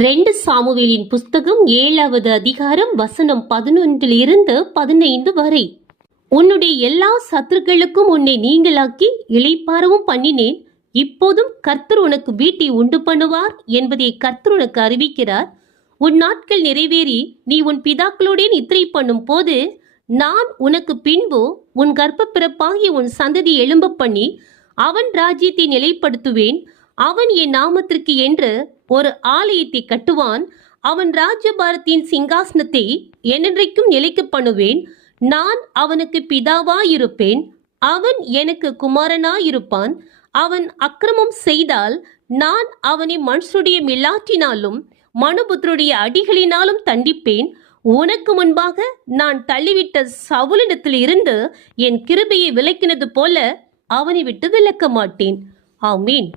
2 சாமுவேலின் புஸ்தகம் 7வது அதிகாரம் வசனம் 11 15 வரை. உன்னுடைய எல்லா சத்துருக்களுக்கும் உன்னை நீங்களாக்கி இளைப்பாறவும் பண்ணினேன். இப்போதும் கர்த்தர் உனக்கு வீட்டை உண்டு பண்ணுவார் என்பதை கர்த்தர் உனக்கு அறிவிக்கிறார். உன் நாட்கள் நிறைவேறி நீ உன் பிதாக்களோடே நித்திரை பண்ணும் போது நான் உனக்கு பின்பு உன் கர்ப்ப பிறப்பாகிய உன் சந்ததி எழும்ப பண்ணி அவன் ராஜ்யத்தை நிலைப்படுத்துவேன். அவன் என் நாமத்திற்கு என்று ஒரு ஆலயத்தை கட்டுவான். அவன் ராஜ்யபாரத்தின் சிங்காசனத்தை என்றென்றைக்கும் நிலைக்க பண்ணுவேன். நான் அவனுக்கு பிதாவாயிருப்பேன், அவன் எனக்கு குமாரனாயிருப்பான். அவன் அக்கிரமம் செய்தால் நான் அவனை மனுஷருடைய மில்லாற்றினாலும் மனுபுத்தருடைய அடிகளினாலும் தண்டிப்பேன். உனக்கு முன்பாக நான் தள்ளிவிட்ட சவுலிடத்தில் இருந்து என் கிருபையை விலக்கினது போல அவனை விட்டு விலக்க மாட்டேன். ஆமீன்.